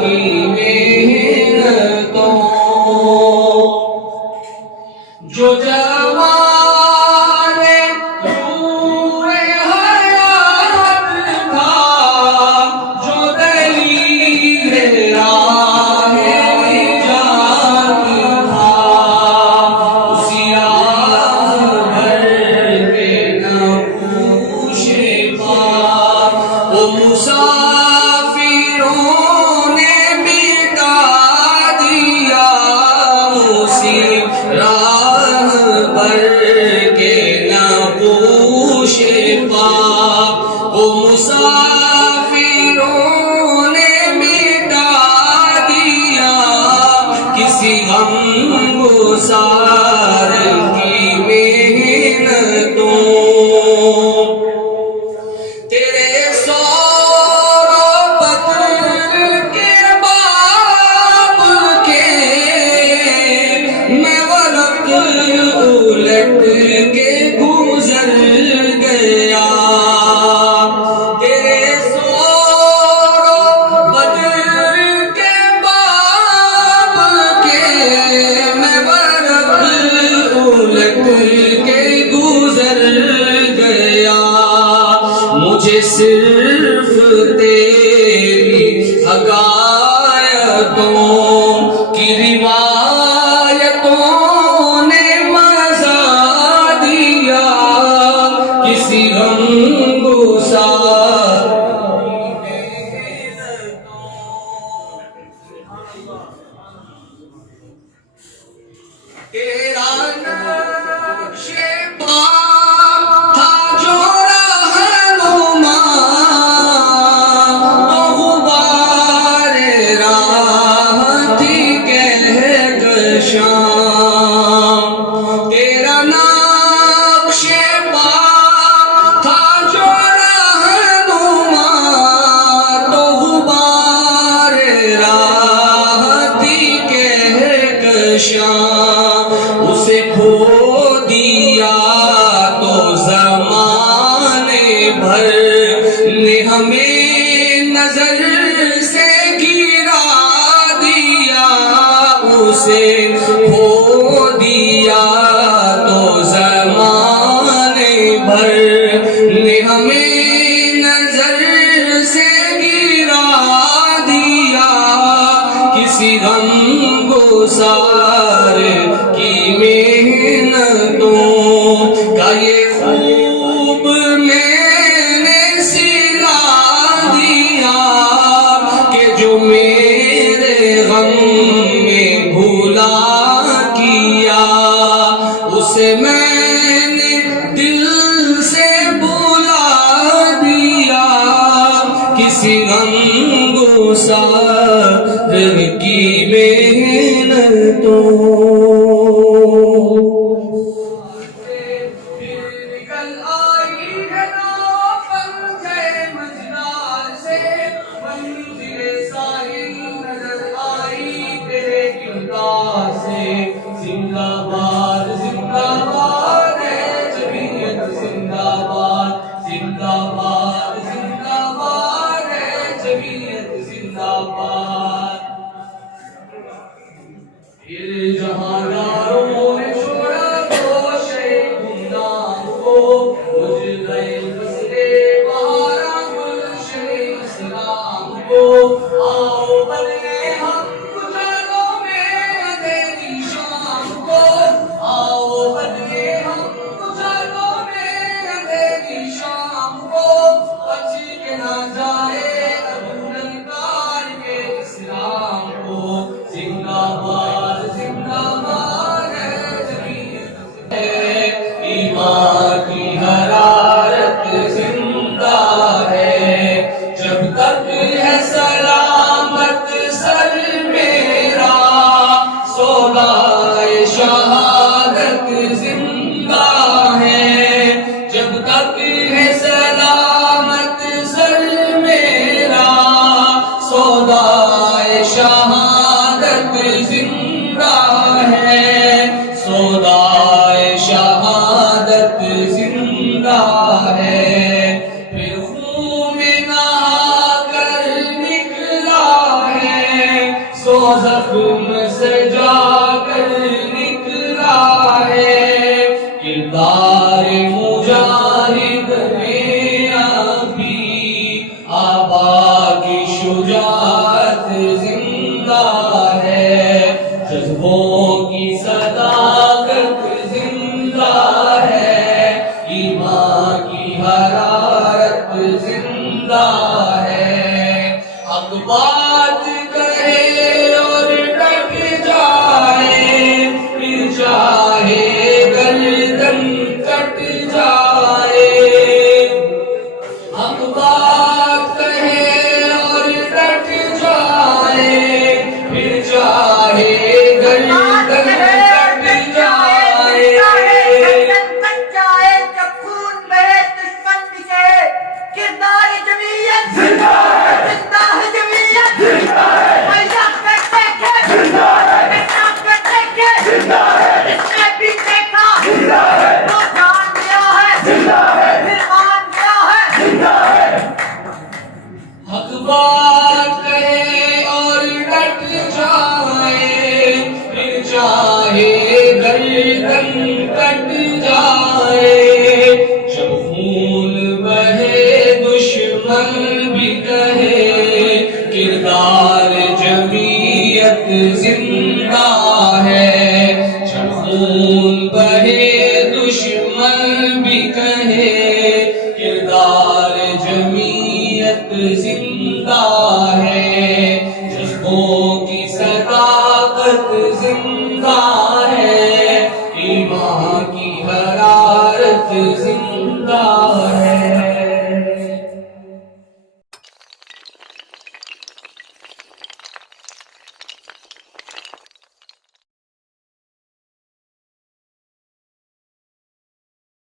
کی محنتوں جو جوان نور حیات تھا، جو دلیل راہ نجات تھا، اسی راہ بھر کے نہ پوچھے پا، وہ مسافروں نے مٹا دیا اسی راہ بھر کے نہ پوچھے پا، وہ مسافروں نے مٹا دیا کسی غم گسار کی محنتوں۔ تیرے سور و بدر کے باب کے میں ورق الٹ کے گزر گیا، تیرے سور و بدر کے باب کے میں ورق الٹ کے گزر گیا، مجھے صرف تیری حکایتوں کی روایتوں نے مزا دیا کسی غم گسار تیرا نقش پا تھا جو رہنما، تو غبار راہ تھی کہکشاں، تیرا نقش پا تھا جو رہنما، تو غبار راہ تھی کہکشاں، اسے کھو دیا تو زمانے بھر نے ہمیں نظر سے گرا دیا، اسے کھو دیا تو زمانے بھر نے ہمیں نظر سے گرا دیا کسی غم گسار کی محنتوں کا یہ خوب میں نے سلا دیا کہ جو میرے غم میں بھولا کیا، اسے میں نے دل سے بھولا دیا کسی غم گسار کی محنتوں۔ نکل آئی ہے پنجے مجلس سے، منزل ساحل نظر آئی تیرے کردار سے، زندہ باد زندہ باد ہے جمعیت، زندہ باد زندہ باد زندہ باد ہے جمعیت، زندہ باد۔ پھر جہاں داروں نے چھوڑا گوشے گمنام کو، مجھ گئے فصلے بہارا گلشن اسلام کو، آؤ بدلے ہم اجالوں میں اندھیری شام کو، آؤ بدلے ہم اجالوں میں اندھیری شام کو، بچ کے نہ جائے ابو للکار کے اسلام کو، زندہ باد زندہ باد ہے جمعیت، ایمان کی حرارت زندہ ہے جب تک ہے سلامت سر شجاعت زندہ ہے، جذبوں کی صداقت زندہ ہے، ایمان کی حرارت زندہ ہے، حق بات کہے اور ڈٹ جائے، پھر چاہے گردن کٹ جائے، حق بات کہے اور ڈٹ جائے، پھر چاہے گردن کٹ جائے، جب خون بہے دشمن بکے، کردار جمعیت زندہ ہے جمعیت پیدا کرتے کے پیدا کرتے کے اس نے بھی دیکھا وہ جان گیا ہے پھر مان گیا ہے۔ حق بات کہے اور ڈٹ جائے، پھر چاہے گردن کٹ جائے، جب خون بہے دشمن بھی کہے، کردار جمعیت زندہ ہے، جب خون بہے دشمن بھی کہے،